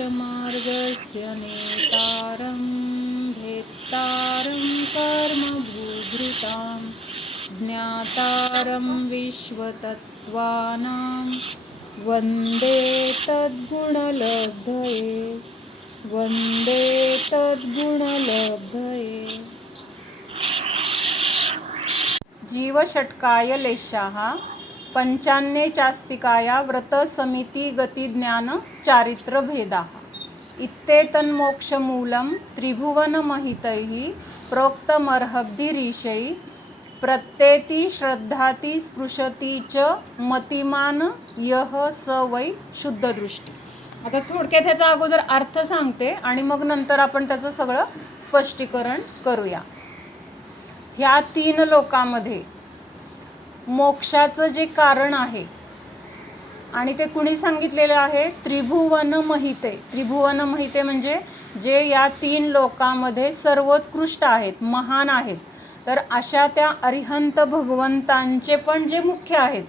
मोक्षमार्गस्य नेतारं भेत्तारं कर्मभूधृतां ज्ञातारं विश्वतत्त्वानां वन्दे तद्गुणलब्धये वन्दे तद्गुणलब्धये। जीवषट्काय लेशाः पंचान्ये चास्तिकाया व्रत समिति गति ज्ञान चारित्र भेदाः इत्येतन्मोक्षमूलं त्रिभुवनमहितैः प्रोक्तमर्हब्धिरीशैः प्रत्येति श्रद्धाति स्पृशति च मतिमान यः स वै शुद्धदृष्टी। आता थोडक्यात ह्याचा अगोदर अर्थ सांगते आणि मग नंतर आपण त्याचं सगळं स्पष्टीकरण करूया। ह्या तीन लोकांमध्ये मोक्षाचं जे कारण आहे आणि ते कुणी सांगितलेलं आहे? त्रिभुवन महिते। त्रिभुवन महिते म्हणजे जे या तीन लोकांमध्ये सर्वोत्कृष्ट आहेत, महान आहेत। तर अशा त्या अरिहंत भगवंतांचे पण जे मुख्य आहेत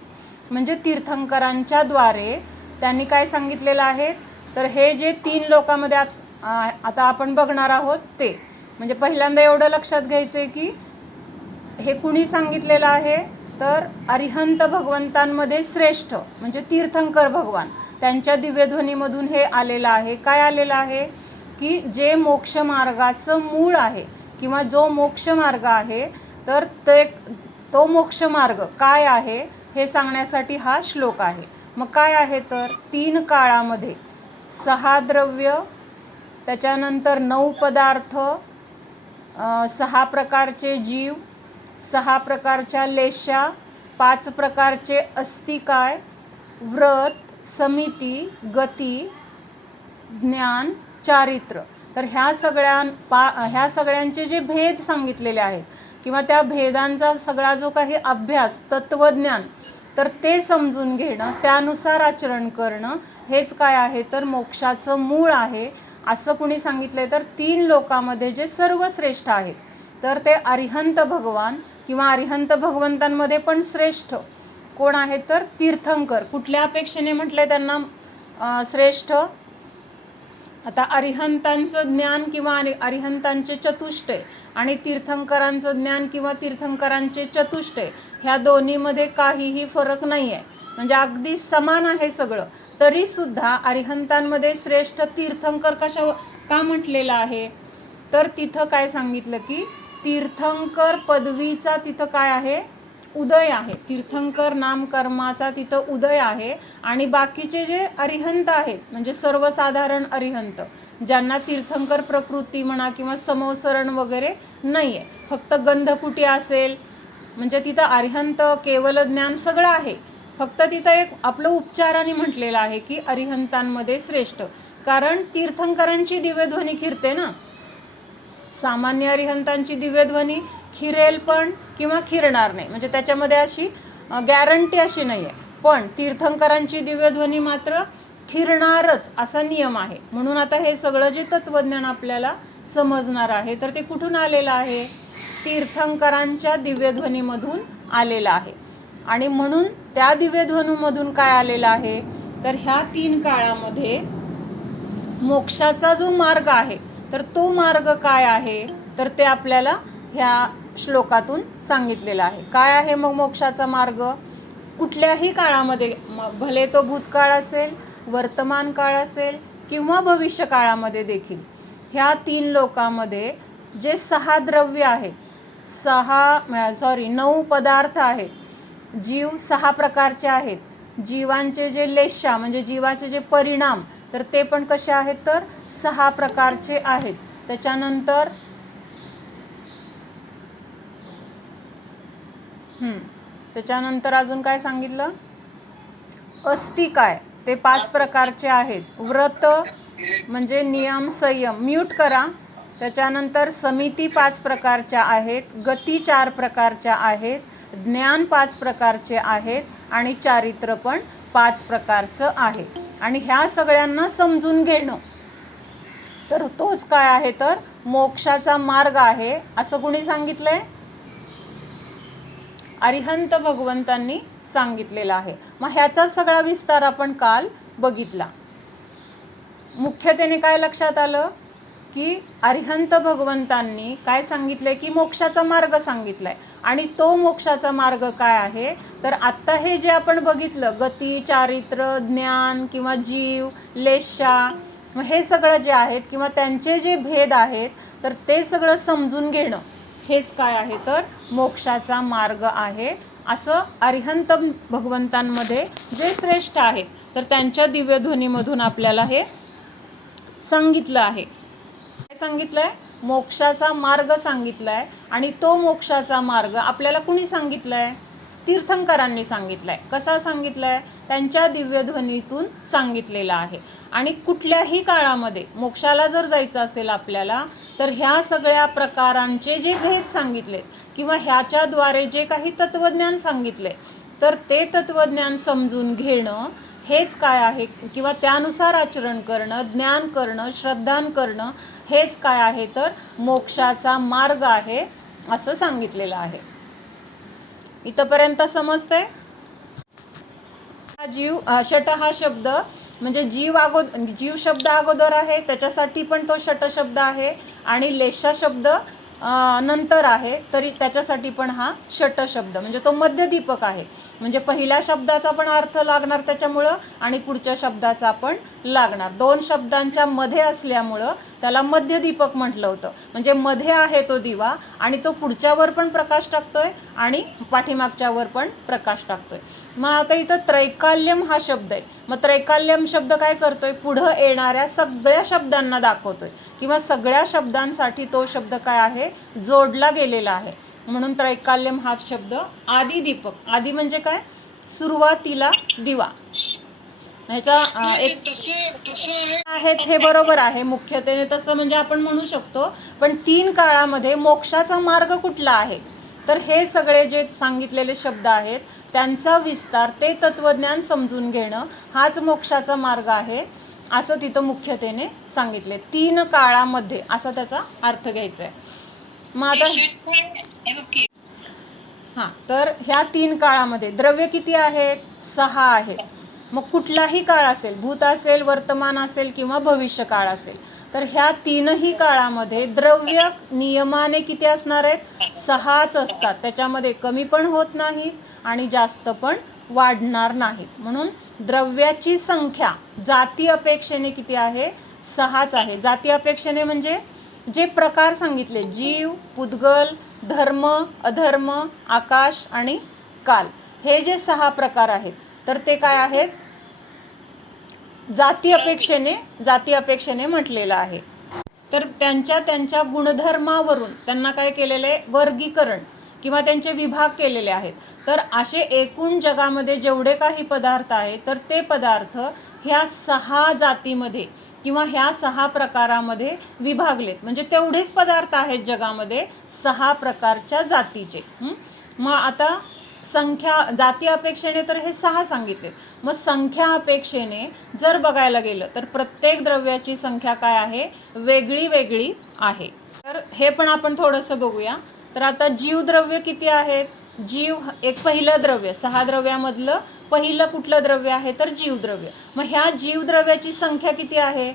म्हणजे तीर्थंकरांच्या द्वारे त्यांनी काय सांगितलेलं आहे? तर हे जे तीन लोकांमध्ये आता आपण बघणार आहोत ते म्हणजे पहिल्यांदा एवढं लक्षात घ्यायचं की हे कुणी सांगितलेलं आहे? तर अरिहंत भगवंतांमध्ये श्रेष्ठ म्हणजे तीर्थंकर भगवान त्यांच्या दिव्यध्वनीमधून हे आलेलं आहे। काय आलेलं आहे की जे मोक्ष मार्गाचं मूळ आहे किंवा जो मोक्ष मार्ग आहे तर तो मोक्ष मार्ग काय आहे हे सांगण्यासाठी हा श्लोक आहे। मग काय आहे तर तीन काळामध्ये 6 द्रव्य, त्याच्यानंतर 9 पदार्थ, 6 प्रकारचे जीव, 6 प्रकारच्या लेशा, 5 प्रकारचे अस्तिकाय, व्रत, समिती, गती, ज्ञान, चारित्र। तर ह्या सगळ्यांचे जे भेद सांगितलेले आहेत किंवा त्या भेदांचा सगळा जो काही अभ्यास तत्वज्ञान तर ते समजून घेणं, त्यानुसार आचरण करणं हेच काय आहे तर मोक्षाचं मूळ आहे असं कुणी सांगितले? तर तीन लोकांमध्ये जे सर्वश्रेष्ठ आहेत तर ते अरिहंत भगवान किंवा अरिहंत भगवंतांमध्ये पण श्रेष्ठ कोण आहेत तर तीर्थंकर। कुठल्या अपेक्षेने म्हटलंय त्यांना श्रेष्ठ? आता अरिहंतांचं ज्ञान किंवा अरिहंतांचे चतुष्टय आणि तीर्थंकरांचं ज्ञान किंवा तीर्थंकरांचे चतुष्टय ह्या दोन्हीमध्ये काहीही फरक नाही आहे म्हणजे अगदी समान आहे सगळं। तरी सुद्धा अरिहंतांमध्ये श्रेष्ठ तीर्थंकर का म्हटलेलं आहे? तर तिथं काय सांगितलं की तीर्थंकर पदवीचा तिथं काय आहे? उदय आहे। तीर्थंकर नामकर्माचा तिथं उदय आहे आणि बाकीचे जे अरिहंत आहेत म्हणजे सर्वसाधारण अरिहंत ज्यांना तीर्थंकर प्रकृती म्हणा किंवा समोसरण वगैरे नाही आहे, फक्त गंधकुटी असेल म्हणजे तिथं अरिहंत केवल ज्ञान सगळं आहे, फक्त तिथं एक आपलं उपचाराने म्हटलेलं आहे की अरिहंतांमध्ये श्रेष्ठ। कारण तीर्थंकरांची दिव्यध्वनी खिरते ना, सामान्य अरिहंतांची दिव्यध्वनी खिरेल पण किंवा खिरणार नाही म्हणजे त्याच्यामध्ये अशी गॅरंटी अशी नाही आहे, पण तीर्थंकरांची दिव्यध्वनी मात्र खिरणारच असा नियम आहे। म्हणून आता हे सगळं जे तत्वज्ञान आपल्याला समजणार आहे तर ते कुठून आलेलं आहे? तीर्थंकरांच्या दिव्यध्वनीमधून आलेलं आहे। आणि म्हणून त्या दिव्यध्वनीमधून काय आलेलं आहे तर ह्या तीन काळामध्ये मोक्षाचा जो मार्ग आहे तर तो मार्ग काय आहे तर ते आपल्याला ह्या श्लोकातून सांगितलेलं आहे। काय आहे मग मोक्षाचा मार्ग? कुठल्याही काळामध्ये, भले तो भूतकाळ असेल, वर्तमान काळ असेल किंवा भविष्य काळामध्ये देखील ह्या तीन लोकांमध्ये जे 6 द्रव्य आहेत, 9 पदार्थ आहेत, जीव 6 प्रकारचे आहेत, जीवांचे जे लेशा म्हणजे जीवाचे जे परिणाम तर ते पण कसे आहेत तर 6 प्रकारचे आहेत। त्याच्यानंतर अजून काय सांगितलं? अस्तिकाय ते 5 प्रकारचे आहेत, व्रत म्हणजे नियम संयम, म्यूट करा। त्याच्यानंतर समिती 5 प्रकारच्या आहेत, गती 4 प्रकारच्या आहेत, ज्ञान 5 प्रकारचे आहेत आणि चारित्र पण 5 प्रकारचं आहे। आणि ह्या सगळ्यांना समजून घेणं तर तोच काय आहे तर मोक्षाचा मार्ग आहे असं कुणी सांगितलंय? अरिहंत भगवंतांनी सांगितलेला आहे। मग ह्याचा सगळा विस्तार आपण काल बघितला। मुख्य मुख्यतेने काय लक्षात आलं की अरिहंत भगवंतांनी काय सांगितलंय की मोक्षाचा मार्ग सांगितलाय. आणि तो मोक्षाचा मार्ग काय आहे तर आत्ता हे जे आपण बघितलं गती, चारित्र, ज्ञान किंवा जीव, लेशा, हे सगळं जे आहेत किंवा त्यांचे जे भेद आहेत तर ते सगळं समजून घेणं हेच काय आहे तर मोक्षाचा मार्ग आहे, असं अरिहंत भगवंतांमध्ये जे श्रेष्ठ आहेत तर त्यांच्या दिव्यध्वनीमधून आपल्याला हे सांगितलं आहे. काय सांगितलंय? मोक्षाचा मार्ग सांगितलाय. आणि तो मोक्षाचा मार्ग आपल्याला कुणी सांगितलाय? तीर्थंकरांनी सांगितलाय. कसा सांगितलाय? त्यांच्या दिव्यध्वनीतून सांगितलेला आहे. आणि कुठल्याही काळामध्ये मोक्षाला जर जायचं असेल आपल्याला तर ह्या सगळ्या प्रकारांचे जे भेद सांगितलेत किंवा ह्याच्याद्वारे जे काही तत्त्वज्ञान सांगितले तर ते तत्त्वज्ञान समजून घेणं हेच काय आहे किंवा त्यानुसार आचरण करणं, ज्ञान करणं, श्रद्धान करणं हेच काय आहे तर मोक्षाचा मार्ग आहे असं सांगितलेलं आहे. इथपर्यंत समजतंय? जीव षट हा शब्द म्हणजे जीव शब्द अगोदर आहे त्याच्यासाठी पण तो षट शब्द आहे आणि लेशा शब्द नंतर आहे तरी त्याच्यासाठी पण हा षट शब्द म्हणजे तो मध्यदीपक आहे. म्हणजे पहिल्या शब्दाचा पण अर्थ लागणार त्याच्यामुळं आणि पुढच्या शब्दाचा पण लागणार. दोन शब्दांच्या मध्ये असल्यामुळं त्याला मध्यदीपक म्हटलं होतं. म्हणजे मध्ये आहे तो दिवा आणि तो पुढच्यावर पण प्रकाश टाकतोय आणि पाठीमागच्यावर पण प्रकाश टाकतोय. मग आता इथं त्रैकाल्यम हा शब्द आहे. मग त्रैकाल्यम शब्द काय करतोय? पुढं येणाऱ्या सगळ्या शब्दांना दाखवतोय किंवा सगळ्या शब्दांसाठी तो शब्द काय आहे? जोडला गेलेला आहे. म्हणून त्रैकाल्यम हा शब्द आदिदीपक. आदी म्हणजे काय? सुरुवातीला दिवा. ह्याचा आहेत हे बरोबर आहे मुख्यतेने तसं म्हणजे आपण म्हणू शकतो. पण 3 काळामध्ये मोक्षाचा मार्ग कुठला आहे तर हे सगळे जे सांगितलेले शब्द आहेत त्यांचा विस्तार, ते तत्त्वज्ञान समजून घेणं हाच मोक्षाचा मार्ग आहे असं तिथं मुख्यतेने सांगितले. 3 काळामध्ये असा त्याचा अर्थ घ्यायचा आहे. मग आता हां, तर ह्या 3 काळामध्ये द्रव्य किती आहेत? 6 आहेत. मग कुठलाही काळ असेल, भूत असेल, वर्तमान असेल किंवा भविष्य काळ असेल तर ह्या 3ही काळामध्ये द्रव्य नियमाने किती असणार आहेत? 6च असतात. त्याच्यामध्ये कमी पण होत नाहीत आणि जास्त पण वाढणार नाहीत. म्हणून द्रव्याची संख्या जाती अपेक्षेने किती आहे? 6च आहे. जाती अपेक्षेने म्हणजे जे प्रकार सांगितले, जीव, पुद्गल, धर्म, अधर्म, आकाश आणि काल, हे जे 6 प्रकार आहेत तर ते काय आहेत? जाती अपेक्षेने म्हटलेलं आहे. तर त्यांच्या गुणधर्मावरून त्यांना काय केलेलं आहे? वर्गीकरण किंवा त्यांचे विभाग केलेले आहेत. तर असे एकूण जगामध्ये जेवढे काही पदार्थ आहेत तर ते पदार्थ ह्या 6 जातीमध्ये किंवा ह्या 6 प्रकारामध्ये विभागलेत. म्हणजे तेवढेच पदार्थ आहेत जगामध्ये 6 प्रकारच्या जातीचे. मग आता संख्या जाती अपेक्षेने तर हे 6 सांगितले. मग संख्या अपेक्षेने जर बघायला गेलं तर प्रत्येक द्रव्याची संख्या काय आहे? वेगळी वेगळी आहे. तर हे पण आपण थोडंसं बघूया. तर आता जीवद्रव्य किती आहेत? जीव एक पहिलं द्रव्य, 6 द्रव्यामधलं पहिलं कुठलं द्रव्य आहे तर जीवद्रव्य. मग ह्या जीवद्रव्याची संख्या किती आहे?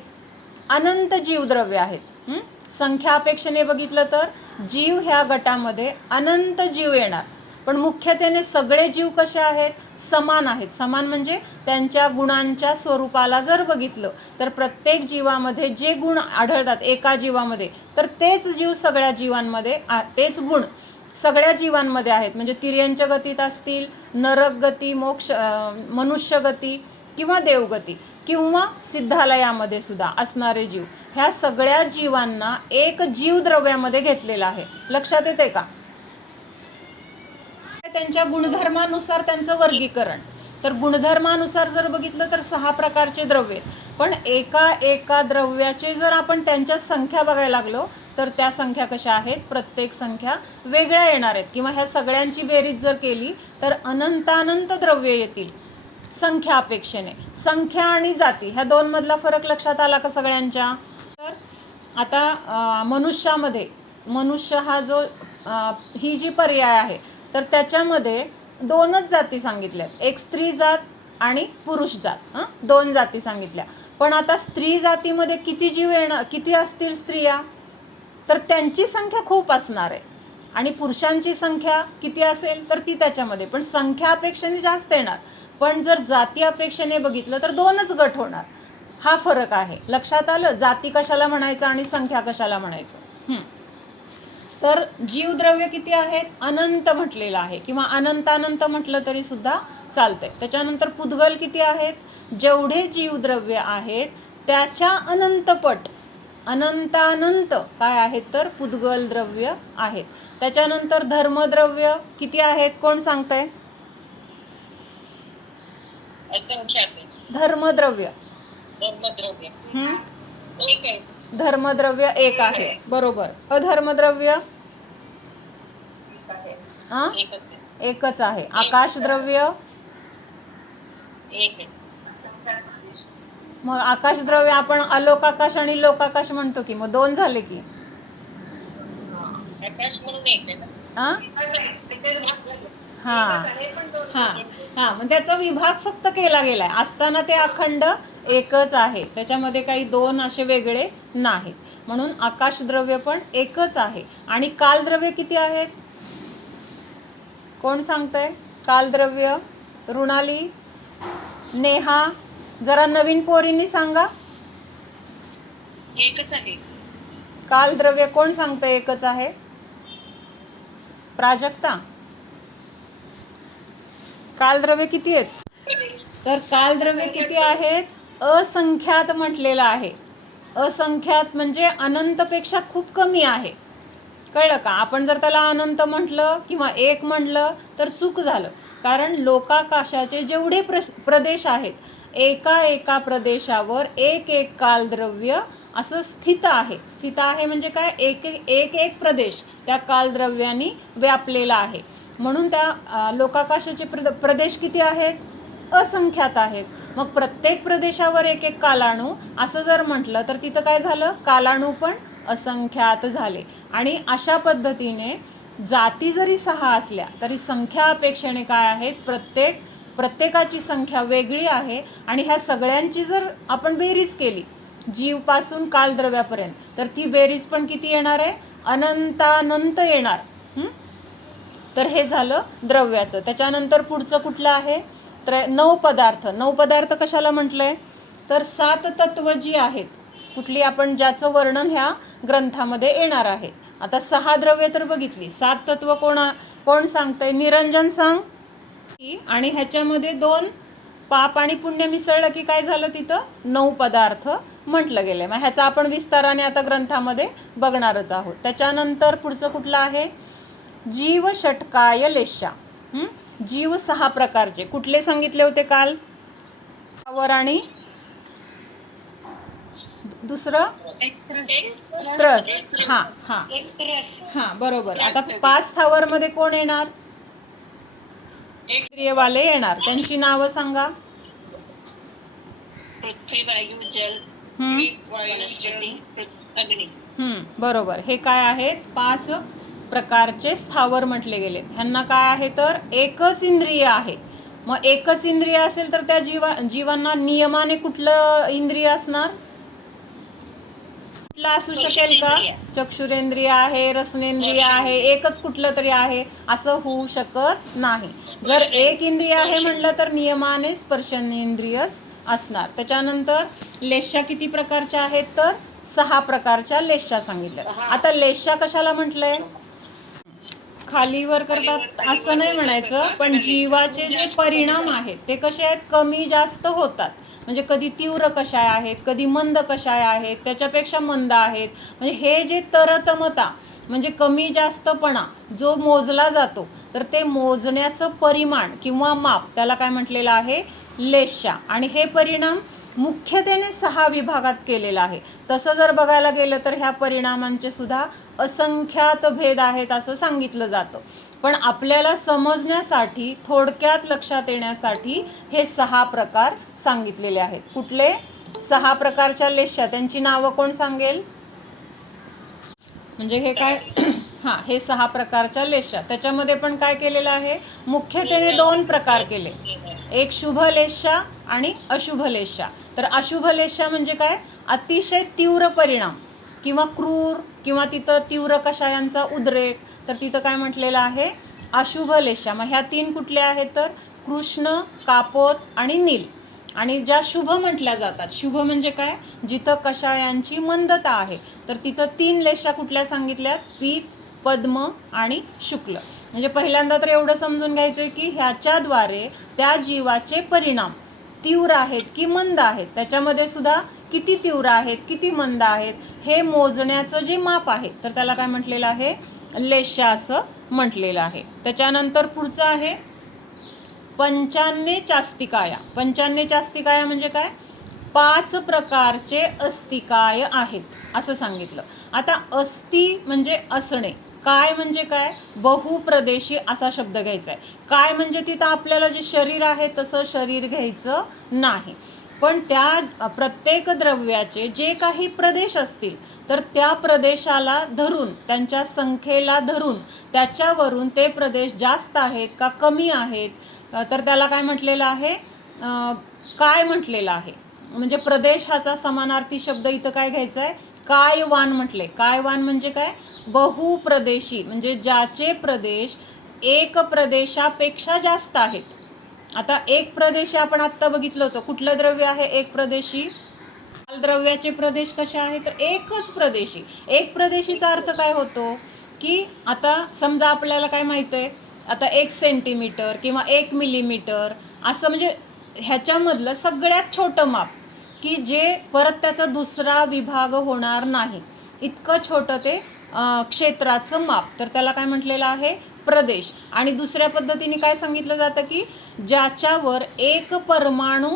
अनंत जीवद्रव्य आहेत. संख्या अपेक्षेने बघितलं तर जीव ह्या गटामध्ये अनंत जीव येणार. पण मुख्यतेने सगळे जीव कसे आहेत? समान आहेत. समान म्हणजे त्यांच्या गुणांच्या स्वरूपाला जर बघितलं तर प्रत्येक जीवामध्ये जे गुण आढळतात एका जीवामध्ये तर तेच जीव सगळ्या जीवांमध्ये, तेच गुण सगळ्या जीवांमध्ये आहेत. म्हणजे तिर्यंच गतीत असतील, नरक गती, मोक्ष, मनुष्य गती किंवा देवगती किंवा सिद्धालयामध्ये सुद्धा असणारे जीव, ह्या सगळ्या जीवांना एक जीवद्रव्यामध्ये घेतलेलं आहे. लक्षात येते का? त्यांच्या गुणधर्मानुसार त्यांचं वर्गीकरण. तर गुणधर्मानुसार जर बघितलं तर 6 प्रकारचे द्रव्य. पण एका द्रव्याचे जर आपण त्यांच्या संख्या बघायला लागलो तर त्या संख्या कशा आहेत? प्रत्येक संख्या वेगळ्या येणार आहेत. किंवा ह्या सगळ्यांची बेरीज जर केली तर अनंतानंत द्रव्य येतील संख्या अपेक्षेने. संख्या आणि जाती ह्या 2 मधला फरक लक्षात आला का सगळ्यांच्या? तर आता मनुष्यामध्ये, मनुष्य हा जो ही जी पर्याय आहे तर त्याच्यामध्ये 2च जाती सांगितल्यात. एक स्त्री जात आणि पुरुष जात, 2 जाती सांगितल्या. पण आता स्त्री जातीमध्ये किती जीव येणार, किती असतील स्त्रिया, तर त्यांची संख्या खूप असणार आहे. आणि पुरुषांची संख्या किती असेल तर ती त्याच्यामध्ये, पण संख्या अपेक्षेने जास्त येणार. पण जर जाती अपेक्षेने बघितलं तर 2च गट होणार. हा फरक आहे. लक्षात आलं? जाती कशाला म्हणायचं आणि संख्या कशाला म्हणायचं. तर जीवद्रव्य किती आहेत? अनंत म्हटलेलं आहे, किंवा अनंतानंत म्हटलं तरी सुद्धा चालतंय. त्याच्यानंतर पुद्गल किती आहेत? जेवढे जीवद्रव्य आहेत त्याच्या अनंतपट, अनंतानंत काय आहेत तर पुद्गल द्रव्य आहेत. त्याच्यानंतर धर्मद्रव्य किती आहेत? कोण सांगतंय? धर्मद्रव्य धर्मद्रव्य 1 आहे. बरोबर. अधर्मद्रव्य एकच आहे. आकाशद्रव्य मग आकाशद्रव्य आपण अलोक आकाश आणि लोक आकाश म्हणतो की, मग 2 झाले की. मग त्याचा विभाग फक्त केला गेलाय. असताना ते अखंड एकच आहे, त्याच्यामध्ये काही 2 असे वेगळे नाहीत. म्हणून आकाशद्रव्य पण एकच आहे. आणि कालद्रव्य किती आहेत? कोण सांगतंय? कालद्रव्य ऋणाली, नेहा, जरा नवीन पोरींनी सांगा. एकच आहे. कालद्रव्य कोण सांगतंय एकच आहे? प्राजक्ता, कालद्रव्य किती आहेत? तर कालद्रव्य किती आहेत? असंख्यात म्हटलेलं आहे. असंख्यात म्हणजे अनंतपेक्षा खूप कमी आहे. कळलं का? आपण जर त्याला अनंत म्हटलं किंवा 1 म्हटलं तर चूक झालं. कारण लोकाकाशाचे जेवढे प्रदेश आहेत, एका एका प्रदेशावर एक एक कालद्रव्य असं स्थित आहे. स्थित आहे म्हणजे काय? एक एक प्रदेश त्या कालद्रव्यांनी व्यापलेला आहे. म्हणून त्या लोकाकाशाचे प्रदेश किती आहेत? असंख्यात आहेत. मग प्रत्येक प्रदेशावर एक एक कालाणू असं जर म्हटलं तर तिथं काय झालं? कालाणू पण असंख्यात झाले. आणि अशा पद्धतीने जाती जरी 6 असल्या तरी संख्या अपेक्षेने काय आहेत? प्रत्येकाची संख्या वेगळी आहे. आणि ह्या सगळ्यांची जर आपण बेरीज केली जीवपासून कालद्रव्यापर्यंत, तर ती बेरीज पण किती येणार आहे? अनंतानंत येणार. तर हे झालं द्रव्याचं. त्याच्यानंतर पुढचं कुठलं आहे? 9 पदार्थ. 9 पदार्थ कशाला म्हटलंय? तर 7 तत्व जी आहेत कुठली, आपण ज्याचं वर्णन ह्या ग्रंथामध्ये येणार आहे. आता 6 द्रव्य तर बघितली, 7 तत्व कोण सांगतंय? निरंजन सांग. आणि ह्याच्यामध्ये 2 पाप आणि पुण्य मिसळलं की काय झालं? तिथं 9 पदार्थ म्हटलं गेलं. मग ह्याचा आपण विस्ताराने आता ग्रंथामध्ये बघणारच आहोत. त्याच्यानंतर पुढचं कुठलं आहे? जीव षटकाय लेशा. जीव 6 प्रकारचे कुठले सांगितले होते काल? स्थावर आणि दुसरं त्रस. बरोबर. आता 5 स्थावर मध्ये कोण येणार? इंद्रियवाले येणार. त्यांची नावं सांगा. पृथ्वी, वायू, जल, वनस्पती, अग्नी. बरोबर. हे काय आहेत? 5 प्रकारचे स्थावर म्हटले गेले. ह्यांना काय आहे तर एकच इंद्रिय आहे. मग एकच इंद्रिय असेल तर त्या जीवांना नियमाने कुठलं इंद्रिय असणार? कुठलं असू शकेल का? चक्षुरेंद्रिय आहे, रसनेंद्रिय आहे, एकच कुठलं तरी आहे असं होऊ शकत नाही. जर एक इंद्रिय आहे म्हटलं तर नियमाने स्पर्शनेंद्रियच असणार. त्याच्यानंतर लेशा किती प्रकारच्या आहेत तर 6 प्रकारच्या लेशा सांगितल्या. आता लेशा कशाला म्हटलंय? खालीवर करतात असं नाही म्हणायचं, पण जीवाचे जे परिणाम आहेत ते कसे आहेत? कमी जास्त होतात. म्हणजे कधी तीव्र कषाय आहेत, कधी मंद कषाय आहेत, त्याच्यापेक्षा मंद आहेत. म्हणजे हे जे तरतमता म्हणजे कमी जास्तपणा जो मोजला जातो, तर ते मोजण्याचं परिमाण किंवा माप त्याला काय म्हटलेलं आहे? लेशा. आणि हे परिणाम मुख्यतेने 6 विभागात केलेला आहे. तसं जर बघायला गेलं तर ह्या परिणामांचे सुद्धा असंख्यात भेद आहेत असं सांगितलं जातं. पण आपल्याला समजण्यासाठी, थोडक्यात लक्षात येण्यासाठी हे 6 प्रकार सांगितलेले आहेत. कुठले? 6 प्रकारच्या लेशा. त्यांची नावं कोण सांगेल? म्हणजे हे काय हां, हे 6 प्रकारच्या लेशा. त्याच्यामध्ये पण काय केलेलं आहे, मुख्यत्वेने 2 प्रकार केले. एक शुभ लेशा आणि अशुभ लेशा. तर अशुभ लेशा म्हणजे काय, अतिशय तीव्र परिणाम किंवा क्रूर किंवा तिथं तीव्र कषायांचा उद्रेक, तर तिथं काय म्हटलेलं आहे, अशुभ लेशा. मग ह्या 3 कुठल्या आहेत तर कृष्ण, कापोत आणि नील. आणि ज्या शुभ म्हटल्या जातात, शुभ म्हणजे काय, जिथं कषायांची मंदता आहे, तर तिथं 3 लेशा कुठल्या सांगितल्यात, पीत, पद्म आणि शुक्ल. म्हणजे पहिल्यांदा तर एवढं समजून घ्यायचं की ह्याच्याद्वारे त्या जीवाचे परिणाम तीव्र आहेत की मंद आहेत, त्याच्यामध्ये सुद्धा किती तीव्र आहेत किती मंद आहेत हे मोजण्याचं जे माप आहे, तर त्याला काय म्हटलेलं आहे, लेशा असं म्हटलेलं आहे. त्याच्यानंतर पुढचं आहे पंचान्ने चास्तिकाया. पंचान्ने चास्तिकाया म्हणजे काय, 5 प्रकारचे अस्तिकाय आहेत असं सांगितलं. आता अस्ति म्हणजे असणे, काय म्हणजे काय, बहुप्रदेशी असा शब्द घ्यायचा आहे. काय म्हणजे तिथं आपल्याला जे शरीर आहे तसं शरीर घ्यायचं नाही, पण त्या प्रत्येक द्रव्याचे जे काही प्रदेश असतील तर त्या प्रदेशाला धरून, त्यांच्या संख्येला धरून, त्याच्यावरून ते प्रदेश जास्त आहेत का कमी आहेत, तर त्याला काय म्हटलेलं आहे, काय म्हटलेलं आहे. म्हणजे प्रदेशाचा समानार्थी शब्द इथं काय घ्यायचा आहे, कायवान म्हटले. कायवान म्हणजे काय, बहुप्रदेशी, म्हणजे ज्याचे प्रदेश एक प्रदेशापेक्षा जास्त आहेत. आता एक प्रदेशी आपण आत्ता बघितलं होतं, कुठलं द्रव्य आहे एक प्रदेशी, द्रव्याचे प्रदेश कसे आहेत तर एकच प्रदेशी. एक प्रदेशीचा अर्थ काय होतो की आता समजा आपल्याला काय माहिती आहे, आता 1 सेंटीमीटर किंवा 1 मिलीमीटर असं, म्हणजे ह्याच्यामधलं सगळ्यात छोटं माप की जे परत त्याचा दुसरा विभाग होणार नाही, इतकं छोटं ते क्षेत्राचं माप, तर त्याला काय म्हटलेलं आहे, प्रदेश. आणि दुसऱ्या पद्धतीने काय सांगितलं जातं की ज्याच्यावर एक परमाणू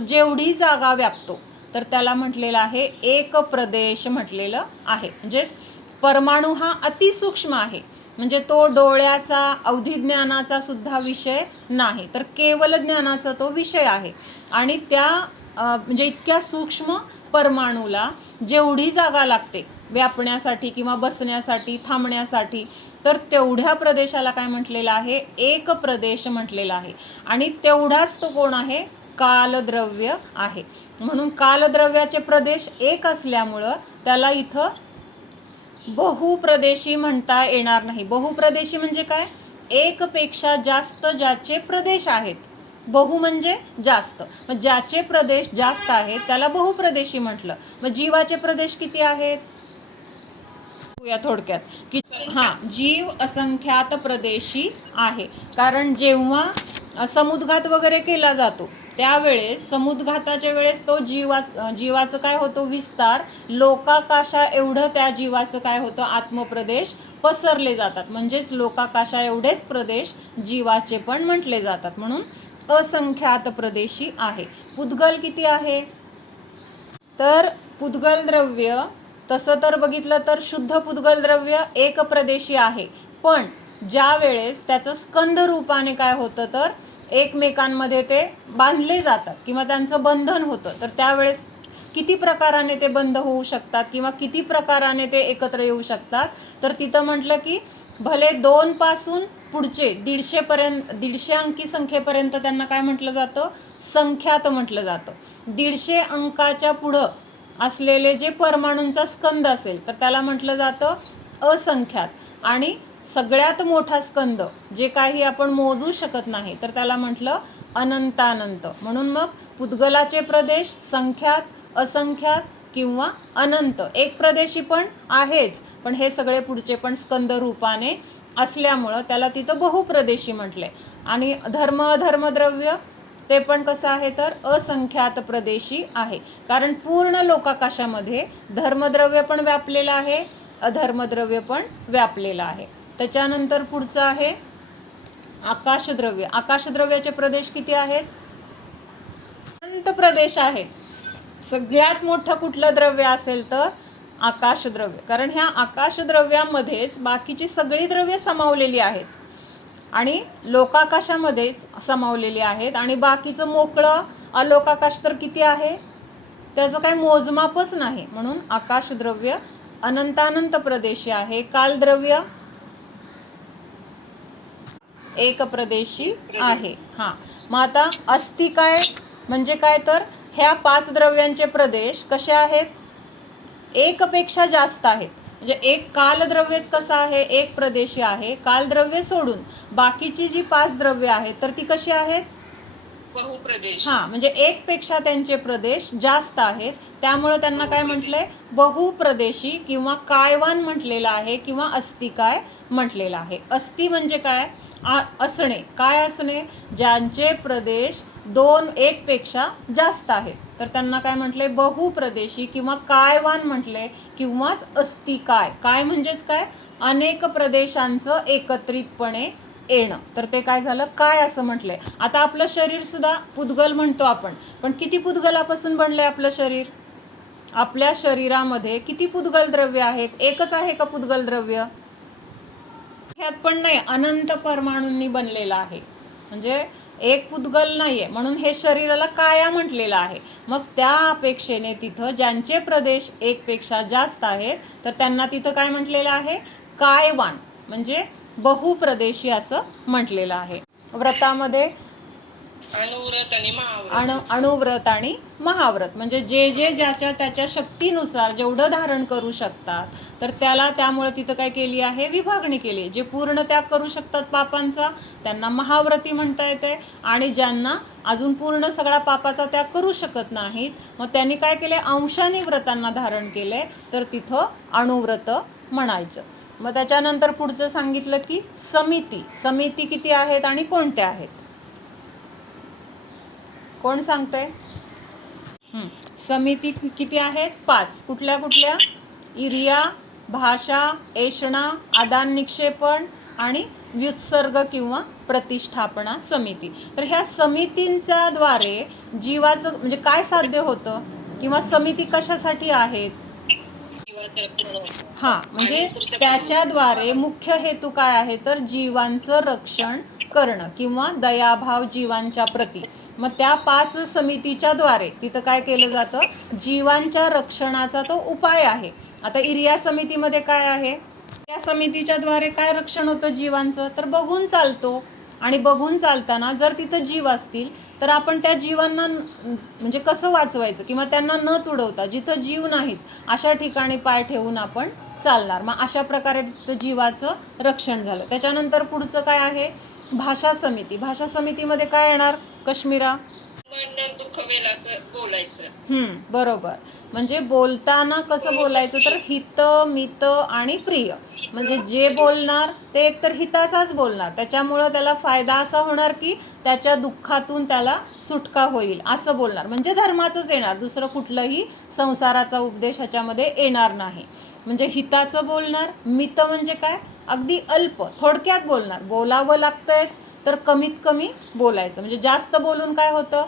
जेवढी जागा व्यापतो, तर त्याला म्हटलेलं आहे एक प्रदेश म्हटलेलं आहे. म्हणजेच परमाणू हा अतिसूक्ष्म आहे, म्हणजे तो डोळ्याचा अवधिज्ञानाचा सुद्धा विषय नाही, तर केवल ज्ञानाचा तो विषय आहे. आणि त्या म्हणजे इतक्या सूक्ष्म परमाणूला जेवढी जागा लागते व्यापण्यासाठी किंवा बसण्यासाठी, थांबण्यासाठी, तर तेवढ्या प्रदेशाला काय म्हटलेलं आहे, एक प्रदेश म्हटलेला आहे. आणि तेवढाच तो कोण आहे, कालद्रव्य आहे. म्हणून कालद्रव्याचे प्रदेश एक असल्यामुळं त्याला इथं बहुप्रदेशी म्हणता येणार नाही. बहुप्रदेशी म्हणजे काय, एक पेक्षा जास्त ज्याचे प्रदेश आहेत. बहु म्हणजे जास्त, मग ज्याचे प्रदेश जास्त आहेत त्याला बहुप्रदेशी म्हटलं. मग जीवाचे प्रदेश किती आहेत, या थोडक्यात की जीव असंख्यात प्रदेशी आहे. कारण जेव्हा समुद्घात वगैरे केला जातो त्यावेळेस, समुद्घाताच्या वेळेस तो जीवाचं काय होतो, विस्तार, लोकाकाशा एवढं त्या जीवाचं काय होतं, आत्मप्रदेश पसरले जातात. म्हणजेच लोकाकाशा एवढेच प्रदेश जीवाचे पण म्हटले जातात. म्हणून असंख्यात प्रदेशी आहे. पुद्गल किती आहे, तर पुद्गल द्रव्य तसं तर बघितलं तर शुद्ध पुद्गल द्रव्य एक प्रदेशी आहे, पण ज्या वेळेस त्याचं स्कंद रूपाने काय होतं तर एकमेकांमध्ये ते बांधले जातात किंवा त्यांचं बंधन होतं, तर त्यावेळेस किती प्रकाराने ते बंद होऊ शकतात किंवा किती प्रकाराने ते एकत्र येऊ शकतात, तर तिथं म्हटलं की भले 2 पासून पुढचे 150 अंकी संख्येपर्यंत त्यांना काय म्हटलं जातं, संख्यात म्हटलं जातं. 150 अंकाच्या पुढं असलेले जे परमाणूंचा स्कंद असेल तर त्याला म्हटलं जातं असंख्यात. आणि सगळ्यात मोठा स्कंद जे काही आपण मोजू शकत नाही तर त्याला म्हटलं अनंतानंत. म्हणून मग पुद्गलाचे प्रदेश संख्यात, असंख्यात किंवा अनंत. एक प्रदेशी पण आहेच, पण हे सगळे पुढचे पण स्कंद रूपाने असल्यामुळं त्याला तिथं बहुप्रदेशी म्हटले. आणि धर्म अधर्मद्रव्य ते पण कसं आहे तर असंख्यात प्रदेशी आहे, कारण पूर्ण लोकाकाशामध्ये धर्मद्रव्य पण व्यापलेलं आहे, अधर्मद्रव्य पण व्यापलेलं आहे. त्याच्यानंतर पुढचं आहे आकाशद्रव्य. आकाशद्रव्याचे प्रदेश किती आहेत, अनंत प्रदेश आहे. सगळ्यात मोठं कुठलं द्रव्य असेल तर आकाशद्रव्य, कारण ह्या आकाशद्रव्यामध्येच बाकीची सगळी द्रव्य समावलेली आहेत आणि लोकाकाशामध्येच समावलेली आहेत. आणि बाकीचं मोकळं अलोकाकाश तर किती आहे, त्याचं काही मोजमापच नाही. म्हणून आकाशद्रव्य अनंतानंत प्रदेशी आहे. कालद्रव्य एक प्रदेशी आहे. हां, मग आता अस्ति काय म्हणजे काय, तर ह्या 5 द्रव्यांचे प्रदेश कसे आहेत, एकपेक्षा जास्त आहेत. म्हणजे एक कालद्रव्यच कसं आहे, एक प्रदेशी आहे. कालद्रव्य सोडून बाकीची जी 5 द्रव्य आहेत तर ती कशी आहेत, बहुप्रदेश. हां, म्हणजे एक पेक्षा त्यांचे प्रदेश जास्त आहेत. त्यामुळे त्यांना काय म्हटलंय, बहुप्रदेशी किंवा कायवान म्हटलेलं आहे किंवा अस्तिकाय म्हटलेलं आहे. अस्ति म्हणजे काय, असणे. काय असणे, ज्यांचे प्रदेश 2 1 पेक्षा जास्त आहेत तर त्यांना काय म्हटले, बहुप्रदेशी किंवा कायवान म्हटले किंवाच अस्तिकाय. काय म्हणजेच काय, अनेक प्रदेशांचं एकत्रितपणे येणं, तर ते काय झालं, काय असं म्हटलंय. आता आपलं शरीर सुद्धा पुद्गल म्हणतो आपण, पण किती पुद्गलापासून बनलंय आपलं शरीर. आपल्या शरीरामध्ये किती पुद्गल द्रव्य आहेत, एकच आहे का पुद्गल द्रव्य, ह्यात पण नाही, अनंत परमाणूंनी बनलेलं आहे. म्हणजे एक पुद्गल नाहीये, म्हणून हे शरीराला काया म्हटलेलं आहे. मग त्या अपेक्षेने तिथं ज्यांचे प्रदेश 1 पेक्षा जास्त आहेत तर त्यांना तिथं काय म्हटलेलं आहे, कायवान म्हणजे बहुप्रदेशी असं म्हटलेलं आहे. व्रतामध्ये अणुव्रत आणि महाव्रत. अणुव्रत आणि महाव्रत म्हणजे जे जे ज्याच्या त्याच्या शक्तीनुसार जेवढं धारण करू शकतात तर त्याला, त्यामुळे तिथं काय केली आहे, विभागणी केली. जे पूर्ण त्याग करू शकतात पापांचा त्यांना महाव्रती म्हणता येते, आणि ज्यांना अजून पूर्ण सगळा पापाचा त्याग करू शकत नाहीत मग त्यांनी काय केले, अंशाने व्रतांना धारण केले तर तिथं अणुव्रत म्हणायचं. मग त्याच्यानंतर पुढचं सांगितलं की समिती. समिती किती आहेत आणि कोणत्या आहेत, कोण सांगतंय. समिती किती आहेत, 5. कुठल्या कुठल्या, इरिया, भाषा, ऐषणा, आदान निक्षेपण आणि व्युत्सर्ग किंवा प्रतिष्ठापना समिती. तर ह्या समितींच्या द्वारे जीवाचं म्हणजे काय साध्य होतं, किंवा समिती कशासाठी आहेत, हां, म्हणजे त्याच्याद्वारे मुख्य हेतू काय आहे, तर जीवांचं रक्षण करणं किंवा दयाभाव जीवांच्या प्रती. मग त्या 5 समितीच्या द्वारे तिथं काय केलं जातं, जीवांच्या रक्षणाचा तो उपाय आहे. आता इरिया समितीमध्ये काय आहे, त्या समितीच्या द्वारे काय रक्षण होतं जीवांचं, तर बघून चालतो. आणि बघून चालताना जर तिथं जीव असतील तर आपण त्या जीवांना म्हणजे कसं वाचवायचं, किंवा त्यांना न तुडवता जिथं जीव नाहीत अशा ठिकाणी पाय ठेवून आपण चालणार. मग अशा प्रकारे तिथं जीवाचं रक्षण झालं. त्याच्यानंतर पुढचं काय आहे, भाषा समिती. भाषा समितीमध्ये काय येणार, कश्मीरा, दुखवेल असं बोलायचं. बरोबर. म्हणजे बोलताना कसं बोलायचं, तर हित, मित आणि प्रिय. म्हणजे जे बोलणार ते एकतर हिताचाच बोलणार, त्याच्यामुळं त्याला फायदा असा होणार की त्याच्या दुःखातून त्याला सुटका होईल असं बोलणार. म्हणजे धर्माचंच येणार, दुसरं कुठलंही संसाराचा उपदेश ह्याच्यामध्ये येणार नाही. म्हणजे हिताचं बोलणार. मित म्हणजे काय, अगदी अल्प थोडक्यात बोलणार. बोलावं लागतंयच तर कमीत कमी बोलायचं. म्हणजे जास्त बोलून काय होतं,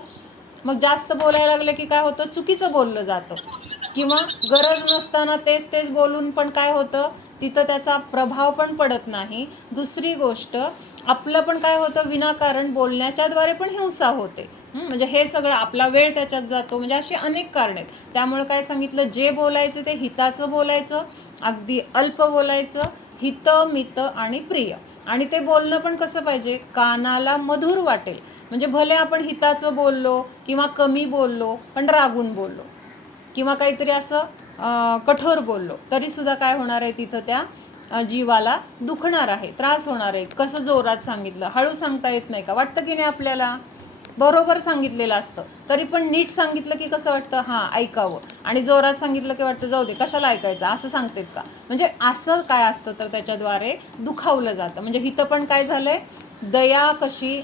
मग जास्त बोलायला लागलं की काय होतं, चुकीचं बोललं जातं, किंवा गरज नसताना तेच तेच बोलून पण काय होतं, तिथं त्याचा प्रभाव पण पडत नाही. दुसरी गोष्ट, आपलं पण काय होतं, विनाकारण बोलण्याच्याद्वारे पण हिंसा होते. म्हणजे हे सगळं आपला वेळ त्याच्यात जातो. म्हणजे अशी अनेक कारणं आहेत. त्यामुळे काय सांगितलं, जे बोलायचं ते हिताचं बोलायचं, अगदी अल्प बोलायचं, हित, मित आणि प्रिय. आणि ते बोलणं पण कसं पाहिजे, कानाला मधुर वाटेल. म्हणजे भले आपण हिताचं बोललो किंवा कमी बोललो पण रागून बोललो किंवा काहीतरी असं कठोर बोललो तरीसुद्धा काय होणार आहे, तिथं त्या जीवाला दुखणार आहे, त्रास होणार आहे. कसं जोरात सांगितलं, हळू सांगता येत नाही का, वाटतं की नाही आपल्याला, बरोबर सांगितलेलं असतं तरी पण नीट सांगितलं की कसं वाटतं, हां ऐकावं, आणि जोरात सांगितलं की वाटतं जाऊ दे कशाला ऐकायचं, असं सांगतेत का. म्हणजे असं काय असतं तर त्याच्याद्वारे दुखावलं जातं. म्हणजे हिथं पण काय झालंय, दया कशी